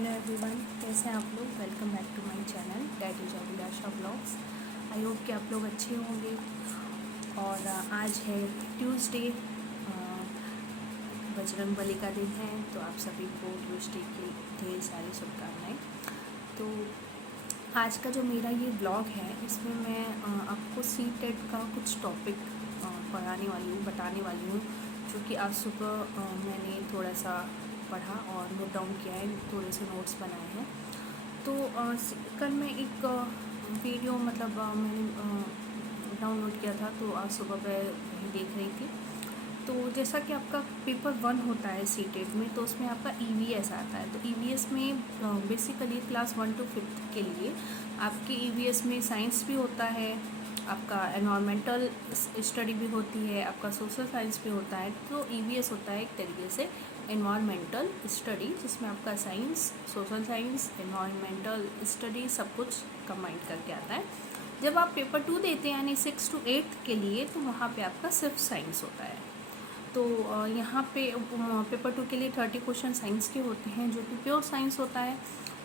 Hello everyone, कैसे हैं आप लोग। Welcome back to my channel that is Abhilasha blogs. I hope कि आप लोग अच्छे होंगे। और आज है ट्यूसडे, बजरंग बली का दिन है, तो आप सभी को ट्यूसडे की ढेर सारी शुभकामनाएं। तो आज का जो मेरा ये ब्लॉग है, इसमें मैं आपको सी-टेट का कुछ टॉपिक पढ़ाने वाली हूँ, बताने वाली हूँ, जो कि आज सुबह मैंने थोड़ा सा पढ़ा और नोट डाउन किया है, थोड़े से नोट्स बनाए हैं। तो कल मैं एक वीडियो मैंने डाउनलोड किया था, तो आज सुबह मैं वही देख रही थी। तो जैसा कि आपका पेपर 1 होता है सी-टेट में, तो उसमें आपका ईवीएस आता है। तो ईवीएस में बेसिकली क्लास 1 to 5 के लिए आपके ईवीएस में साइंस भी होता है, आपका एनवायरमेंटल स्टडी भी होती है, आपका सोशल साइंस भी होता है। तो ईवीएस होता है एक तरीके से एनवायरमेंटल स्टडी, जिसमें आपका science, social science, environmental study सब कुछ कंबाइन करके आता है। जब आप पेपर 2 देते हैं यानी 6 to 8 के लिए, तो वहाँ पे आपका सिर्फ साइंस होता है। तो यहाँ पे पेपर 2 के लिए 30 क्वेश्चन साइंस के होते हैं, जो कि प्योर साइंस होता है।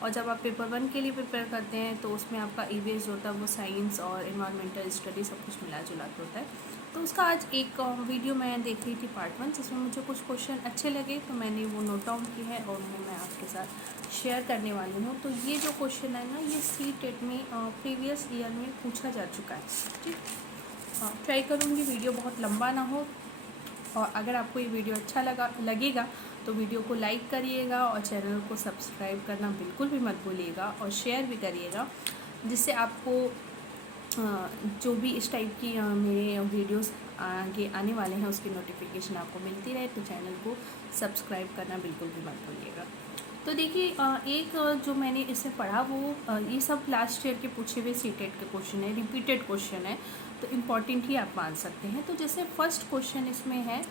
और जब आप पेपर 1 के लिए प्रिपेयर करते हैं, तो उसमें आपका ईवीएस जो होता है वो साइंस और एनवायरमेंटल स्टडी सब कुछ मिला जुला के होता है। तो उसका आज एक वीडियो मैं देख रही थी पार्ट 1, जिसमें मुझे कुछ क्वेश्चन अच्छे लगे, तो मैंने वो नोट डाउन किए हैं और उन्हें मैं आपके साथ शेयर करने वाली हूँ। तो ये जो क्वेश्चन है ना, ये सी-टेट में प्रीवियस ईयर में पूछा जा चुका है। ठीक, ट्राई करूँगी वीडियो बहुत लंबा ना हो। और अगर आपको ये वीडियो अच्छा लगेगा तो वीडियो को लाइक करिएगा और चैनल को सब्सक्राइब करना बिल्कुल भी मत भूलिएगा, और शेयर भी करिएगा, जिससे आपको जो भी इस टाइप की मेरे वीडियोस आगे आने वाले हैं उसकी नोटिफिकेशन आपको मिलती रहे। तो चैनल को सब्सक्राइब करना बिल्कुल भी मत भूलिएगा। तो देखिए, एक जो मैंने इसे पढ़ा वो ये सब लास्ट ईयर के पूछे हुए सी-टेट के क्वेश्चन है, रिपीटेड क्वेश्चन है, तो इम्पॉर्टेंट ही आप मान सकते हैं। तो जैसे फर्स्ट क्वेश्चन इसमें है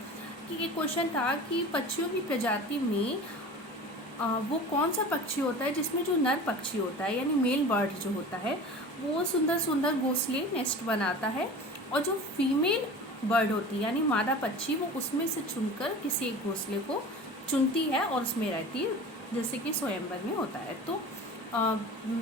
कि एक क्वेश्चन था कि पक्षियों की प्रजाति में वो कौन सा पक्षी होता है जिसमें जो नर पक्षी होता है यानी मेल बर्ड जो होता है वो सुंदर सुंदर घोंसले नेस्ट बनाता है, और जो फीमेल बर्ड होती है यानी मादा पक्षी, वो उसमें से चुनकर किसी एक घोंसले को चुनती है और उसमें रहती है, जैसे कि स्वयंवर में होता है। तो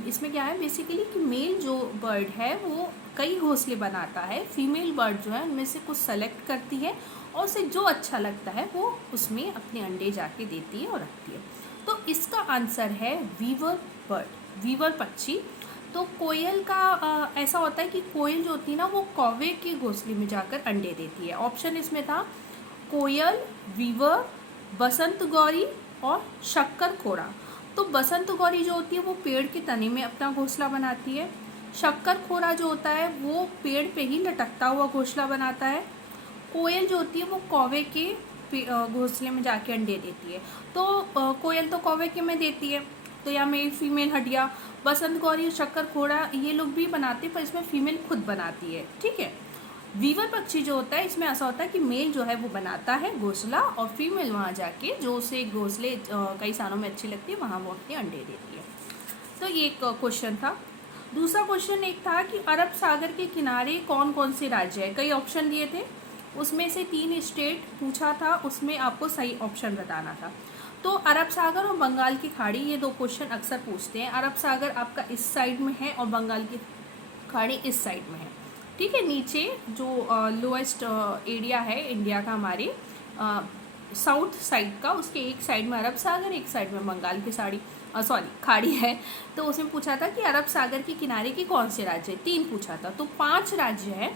इसमें क्या है बेसिकली कि मेल जो बर्ड है वो कई घोंसले बनाता है, फीमेल बर्ड जो है उनमें से कुछ सेलेक्ट करती है और उसे जो अच्छा लगता है वो उसमें अपने अंडे जाके देती है और रखती है। तो इसका आंसर है वीवर बर्ड, वीवर पक्षी। तो कोयल का ऐसा होता है कि कोयल जो होती है ना, वो कौवे के घोंसले में जाकर अंडे देती है। ऑप्शन इसमें था कोयल, वीवर, बसंत गौरी और शक्कर खोरा। तो बसंत गौरी जो होती है वो पेड़ के तने में अपना घोंसला बनाती है। शक्कर खोरा जो होता है वो पेड़ पे ही लटकता हुआ घोंसला बनाता है। कोयल जो होती है वो कौवे के घोंसले में जाके अंडे देती है। तो कोयल तो कौवे के में देती है, तो या मेल फीमेल हट गया। बसंत गौरी, शक्कर खोरा ये लोग भी बनाते हैं, पर इसमें फीमेल खुद बनाती है। ठीक है। वीवर पक्षी जो होता है इसमें ऐसा होता है कि मेल जो है वो बनाता है घोंसला, और फीमेल वहाँ जाके जो उसे घोंसले कई सालों में अच्छी लगती है वहाँ वो अपने अंडे देती है। तो ये एक क्वेश्चन था। दूसरा क्वेश्चन एक था कि अरब सागर के किनारे कौन कौन से राज्य है। कई ऑप्शन दिए थे, उसमें से 3 स्टेट पूछा था, उसमें आपको सही ऑप्शन बताना था। तो अरब सागर और बंगाल की खाड़ी, ये 2 क्वेश्चन अक्सर पूछते हैं। अरब सागर आपका इस साइड में है और बंगाल की खाड़ी इस साइड में है। ठीक है। नीचे जो लोएस्ट एरिया है इंडिया का हमारे साउथ साइड का, उसके एक साइड में अरब सागर, एक साइड में बंगाल की खाड़ी है। तो उसमें पूछा था कि अरब सागर के किनारे के कौन से राज्य, 3 पूछा था। तो 5 राज्य है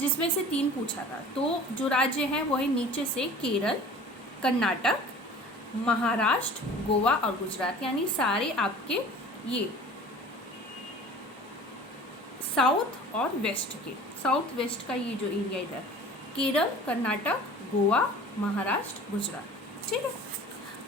जिसमें से 3 पूछा था। तो जो राज्य हैं वो है नीचे से केरल, कर्नाटक, महाराष्ट्र, गोवा और गुजरात, यानी सारे आपके ये साउथ और वेस्ट के, साउथ वेस्ट का ये जो एरिया इधर, केरल, कर्नाटक, गोवा, महाराष्ट्र, गुजरात। ठीक है।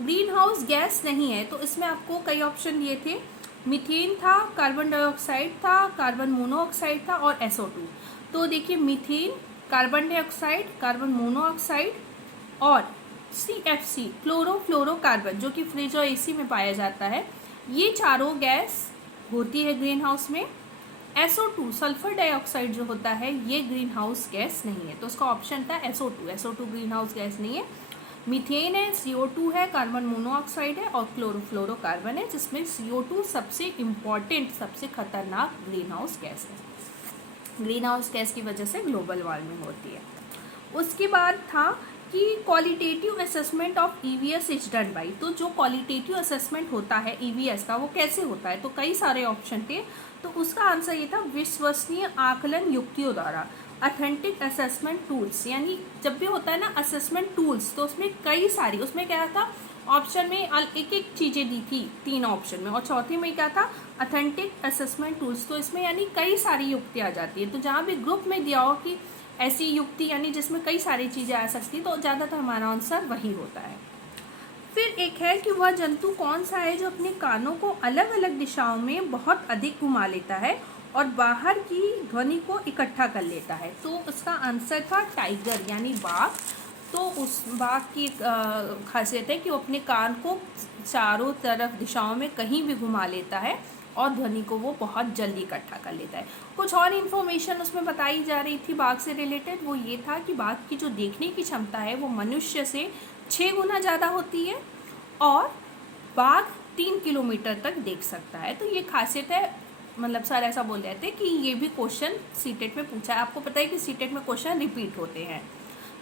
ग्रीन हाउस गैस नहीं है, तो इसमें आपको कई ऑप्शन दिए थे। मीथेन था, कार्बन डाइऑक्साइड था, कार्बन मोनोऑक्साइड था और SO2। तो देखिए, methane, carbon dioxide, carbon monoxide और CFC क्लोरोफ्लोरोकार्बन, जो कि फ्रिज और AC में पाया जाता है, ये चारों गैस होती है ग्रीन हाउस में। SO2 सल्फर डाइऑक्साइड जो होता है ये ग्रीन हाउस गैस नहीं है। तो उसका ऑप्शन था SO2 ग्रीन हाउस गैस नहीं है। मीथेन है, CO2 है, कार्बन मोनोऑक्साइड है और क्लोरोफ्लोरोकार्बन है, जिसमें CO2 सबसे इम्पॉर्टेंट, सबसे खतरनाक ग्रीन हाउस गैस है। ग्रीन हाउस गैस की वजह से ग्लोबल वार्मिंग होती है। उसके बाद था कि qualitative assessment of EVS is done by. तो जो क्वालिटेटिव असेसमेंट होता है EVS का, वो कैसे होता है? तो कई सारे ऑप्शन थे, तो उसका आंसर ये था विश्वसनीय आकलन युक्तियों द्वारा, अथेंटिक असेसमेंट टूल्स। यानी जब भी होता है ना असेसमेंट टूल्स, तो उसमें कई सारी, उसमें क्या था, ऑप्शन में एक एक चीज़ें दी थी 3 ऑप्शन में, और चौथे में क्या था, अथेंटिक असेसमेंट टूल्स। तो इसमें यानी कई सारी युक्ति आ जाती है। तो जहाँ भी ग्रुप में दिया हो कि ऐसी युक्ति यानी जिसमें कई सारी चीज़ें आ सकती, तो ज़्यादातर हमारा आंसर वही होता है। फिर एक है कि वह जंतु कौन सा है जो अपने कानों को अलग अलग दिशाओं में बहुत अधिक घुमा लेता है और बाहर की ध्वनि को इकट्ठा कर लेता है। तो उसका आंसर था टाइगर यानी बाघ। तो उस बाघ की खासियत है कि वो अपने कान को चारों तरफ दिशाओं में कहीं भी घुमा लेता है और ध्वनि को वो बहुत जल्दी इकट्ठा कर लेता है। कुछ और इन्फॉर्मेशन उसमें बताई जा रही थी बाघ से रिलेटेड, वो ये था कि बाघ की जो देखने की क्षमता है वो मनुष्य से 6 गुना ज़्यादा होती है और बाघ 3 किलोमीटर तक देख सकता है। तो ये खासियत है, मतलब सर ऐसा बोल रहे थे कि ये भी क्वेश्चन सीटेट में पूछा है। आपको पता है कि सीटेट में क्वेश्चन रिपीट होते हैं,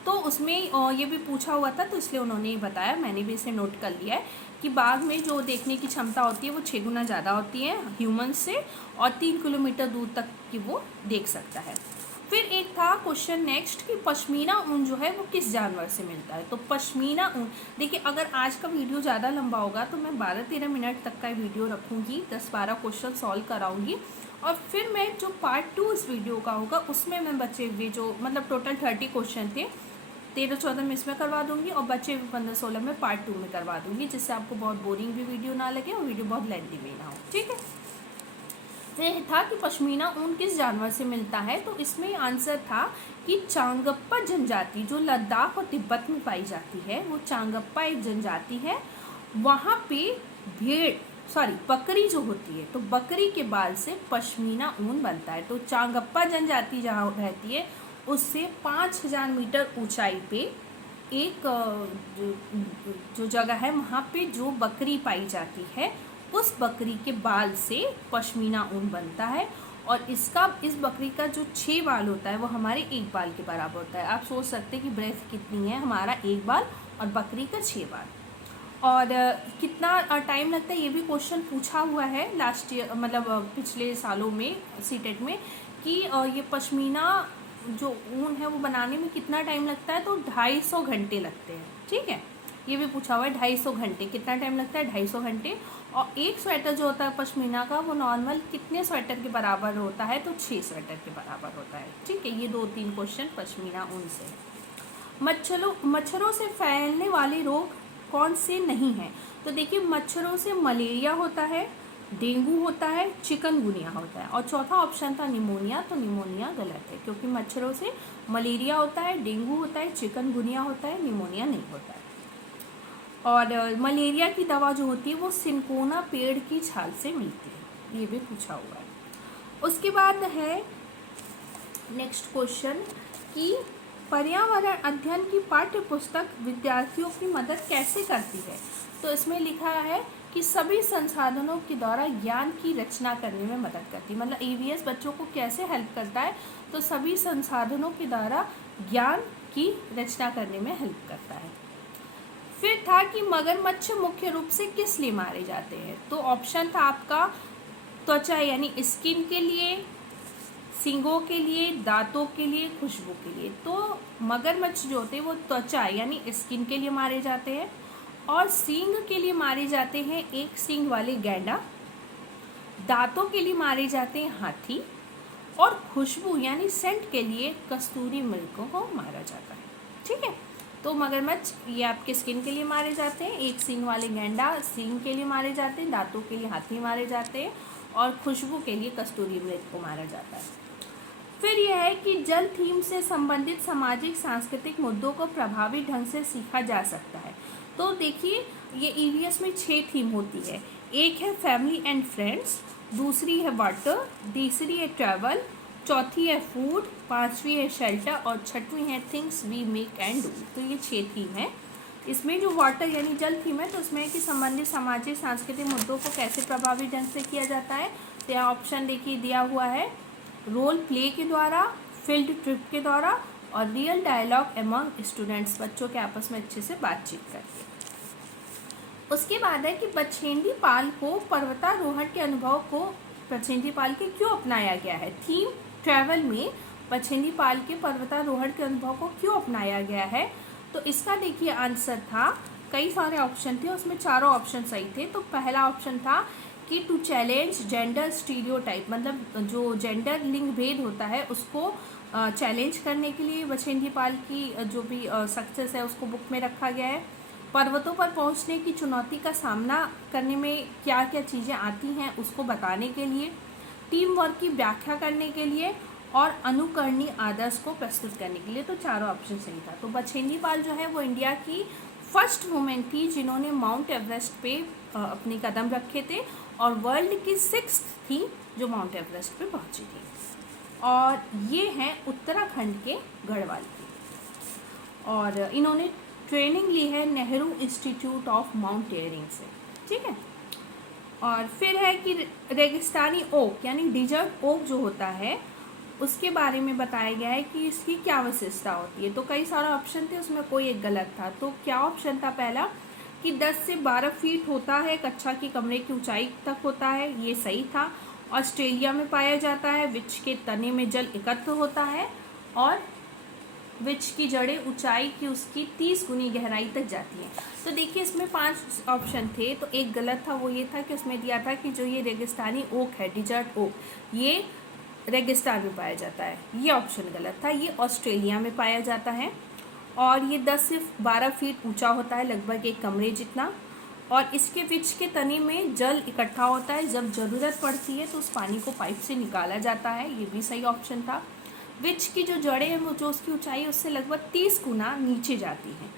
तो उसमें ये भी पूछा हुआ था, तो इसलिए उन्होंने ये बताया, मैंने भी इसे नोट कर लिया है कि बाघ में जो देखने की क्षमता होती है वो 6 गुना ज़्यादा होती है ह्यूमन से, और 3 किलोमीटर दूर तक की वो देख सकता है। फिर एक था क्वेश्चन नेक्स्ट कि पश्मीना ऊन जो है वो किस जानवर से मिलता है। तो पश्मीना ऊन, देखिए अगर आज का वीडियो ज़्यादा लंबा होगा तो मैं 12-13 मिनट तक का वीडियो रखूँगी, 10-12 क्वेश्चन सॉल्व कराऊँगी, और फिर मैं जो पार्ट 2 इस वीडियो का होगा उसमें मैं बचे हुए जो मतलब टोटल 30 क्वेश्चन थे, 13-14 में इसमें करवा दूंगी और बचे 15-16 में पार्ट 2 में करवा दूंगी, जिससे आपको बहुत बोरिंग भी वीडियो ना लगे और वीडियो बहुत लेंथी भी ना हो। ठीक है, ये था कि पश्मीना ऊन किस जानवर से मिलता है। तो इसमें आंसर था कि चांगप्पा जनजाति जो लद्दाख और तिब्बत में पाई जाती है, वो चांगप्पा एक जनजाति है। वहाँ पे बकरी जो होती है, तो बकरी के बाल से पश्मीना ऊन बनता है। तो चांगप्पा जनजाति जहाँ रहती है उससे 5000 मीटर ऊंचाई पे एक जो जगह है वहाँ पे जो बकरी पाई जाती है, उस बकरी के बाल से पश्मीना ऊन बनता है। और इस बकरी का जो 6 बाल होता है वो हमारे 1 बाल के बराबर होता है। आप सोच सकते हैं कि ब्रेथ कितनी है, हमारा 1 बाल और बकरी का 6 बाल। और कितना टाइम लगता है ये भी क्वेश्चन पूछा हुआ है लास्ट ईयर, मतलब पिछले सालों में सीटेट में, कि ये पश्मीना जो ऊन है वो बनाने में कितना टाइम लगता है। तो 250 घंटे लगते हैं। ठीक है, ये भी पूछा हुआ है 250 घंटे, कितना टाइम लगता है, 250 घंटे। और एक स्वेटर जो होता है पश्मीना का वो नॉर्मल कितने स्वेटर के बराबर होता है, तो 6 स्वेटर के बराबर होता है। ठीक है, ये 2-3 क्वेश्चन पश्मीना ऊन से। मच्छरों से फैलने वाले रोग कौन से नहीं हैं। तो देखिए मच्छरों से मलेरिया होता है, डेंगू होता है, चिकनगुनिया होता है, और चौथा ऑप्शन था निमोनिया। तो निमोनिया गलत है, क्योंकि मच्छरों से मलेरिया होता है, डेंगू होता है, चिकनगुनिया होता है, निमोनिया नहीं होता है। और मलेरिया की दवा जो होती है वो सिनकोना पेड़ की छाल से मिलती है, ये भी पूछा हुआ है। उसके बाद है नेक्स्ट क्वेश्चन कि पर्यावरण अध्ययन की पाठ्य पुस्तक विद्यार्थियों की मदद कैसे करती है। तो इसमें लिखा है कि सभी संसाधनों के द्वारा ज्ञान की रचना करने में मदद करती है। मतलब EVS बच्चों को कैसे हेल्प करता है, तो सभी संसाधनों के द्वारा ज्ञान की रचना करने में हेल्प करता है। फिर था कि मगरमच्छ मुख्य रूप से किस लिए मारे जाते हैं। तो ऑप्शन था आपका त्वचा यानी स्किन के लिए, सींगों के लिए, दांतों के लिए, खुशबू के लिए। तो मगरमच्छ जो होते हैं वो त्वचा यानी स्किन के लिए मारे जाते हैं, और सींग के लिए मारे जाते हैं एक सींग वाले गैंडा, दांतों के लिए मारे जाते हैं हाथी, और खुशबू यानी सेंट के लिए कस्तूरी मृगों को मारा जाता है। ठीक है, तो मगरमच्छ ये आपके स्किन के लिए मारे जाते हैं, एक सींग वाले गैंडा सींग के लिए मारे जाते हैं, दांतों के लिए हाथी मारे जाते हैं, और खुशबू के लिए कस्तूरी मृग को मारा जाता है। फिर यह है कि जल थीम से संबंधित सामाजिक सांस्कृतिक मुद्दों को प्रभावी ढंग से सीखा जा सकता है। तो देखिए ये EVS में 6 थीम होती है। एक है फैमिली एंड फ्रेंड्स, दूसरी है वाटर, तीसरी है ट्रैवल, चौथी है फूड, 5वीं है शेल्टर, और 6वीं है things we make and do. तो ये 6 थीम है। इसमें जो वाटर यानी जल थीम है तो उसमें कि संबंधित सामाजिक सांस्कृतिक मुद्दों को कैसे प्रभावी ढंग से किया जाता है। तो यहाँ ऑप्शन देखिए दिया हुआ है, रोल प्ले के द्वारा, फील्ड ट्रिप के द्वारा और रियल डायलॉग एमंग स्टूडेंट्स, बच्चों के आपस में अच्छे से बातचीत करके। उसके बाद है कि बछेंद्री पाल को पर्वतारोहण के अनुभव को बछेंद्री पाल के क्यों अपनाया गया है। थीम ट्रैवल में बछेंद्री पाल के पर्वतारोहण के अनुभव को क्यों अपनाया गया है। तो इसका देखिए आंसर था, कई सारे ऑप्शन थे उसमें चारों ऑप्शन सही थे। तो पहला ऑप्शन था कि टू चैलेंज जेंडर स्टीरियोटाइप, मतलब जो जेंडर लिंग भेद होता है उसको चैलेंज करने के लिए बछेंद्री पाल की जो भी सक्सेस है उसको बुक में रखा गया है। पर्वतों पर पहुंचने की चुनौती का सामना करने में क्या क्या चीज़ें आती हैं उसको बताने के लिए, टीम वर्क की व्याख्या करने के लिए और अनुकरणीय आदर्श को प्रस्तुत करने के लिए। तो चारों ऑप्शन सही था। तो बछेंद्री पाल जो है वो इंडिया की फर्स्ट वुमेन थी जिन्होंने माउंट एवरेस्ट पे अपने कदम रखे थे और वर्ल्ड की 6th थी जो माउंट एवरेस्ट पे पहुंची थी। और ये हैं उत्तराखंड के गढ़वाल की, और इन्होंने ट्रेनिंग ली है नेहरू इंस्टीट्यूट ऑफ माउंटेनियरिंग से, ठीक है। और फिर है कि रेगिस्तानी ओक यानी डिजर्ट ओक जो होता है उसके बारे में बताया गया है कि इसकी क्या विशेषता होती है। तो कई सारे ऑप्शन थे उसमें कोई एक गलत था। तो क्या ऑप्शन था, पहला कि 10 से 12 फीट होता है, कक्षा की कमरे की ऊंचाई तक होता है, ये सही था। ऑस्ट्रेलिया में पाया जाता है, वृक्ष के तने में जल एकत्र होता है और वृक्ष की जड़ें ऊंचाई की उसकी 30 गुनी गहराई तक जाती हैं। तो देखिए इसमें 5 ऑप्शन थे तो एक गलत था, वो ये था कि उसमें दिया था कि जो ये रेगिस्तानी ओक है, डिजर्ट ओक, ये रेगिस्तान में पाया जाता है, ये ऑप्शन गलत था। ये ऑस्ट्रेलिया में पाया जाता है और ये 10 से 12 फीट ऊंचा होता है, लगभग एक कमरे जितना, और इसके वृक्ष के तने में जल इकट्ठा होता है, जब ज़रूरत पड़ती है तो उस पानी को पाइप से निकाला जाता है, ये भी सही ऑप्शन था। वृक्ष की जो जड़ें हैं वो जो उसकी ऊंचाई है उससे लगभग 30 गुना नीचे जाती हैं,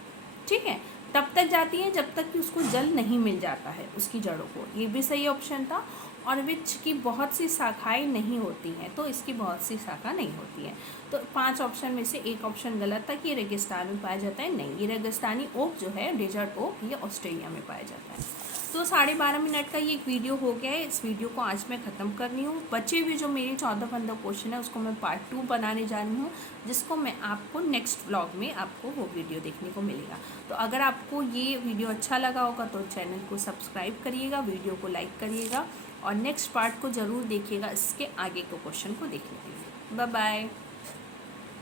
ठीक है, तब तक जाती हैं जब तक कि उसको जल नहीं मिल जाता है उसकी जड़ों को, ये भी सही ऑप्शन था। और वृक्ष की बहुत सी शाखाएं नहीं होती हैं, तो इसकी बहुत सी शाखा नहीं होती है। तो 5 ऑप्शन में से एक ऑप्शन गलत था कि ये रेगिस्तान में पाया जाता है, नहीं, ये रेगिस्तानी ओक जो है, डेजर्ट ओक, ये ऑस्ट्रेलिया में पाया जाता है। तो 12.5 मिनट का ये एक वीडियो हो गया है। इस वीडियो को आज मैं ख़त्म कर रही हूँ। बचे हुए जो मेरे 14-15 क्वेश्चन है उसको मैं पार्ट 2 बनाने जा रही हूँ, जिसको मैं आपको नेक्स्ट व्लॉग में आपको वो वीडियो देखने को मिलेगा। तो अगर आपको ये वीडियो अच्छा लगा होगा तो चैनल को सब्सक्राइब करिएगा, वीडियो को लाइक करिएगा और नेक्स्ट पार्ट को ज़रूर देखिएगा इसके आगे के क्वेश्चन को देखने के लिए। Bye bye.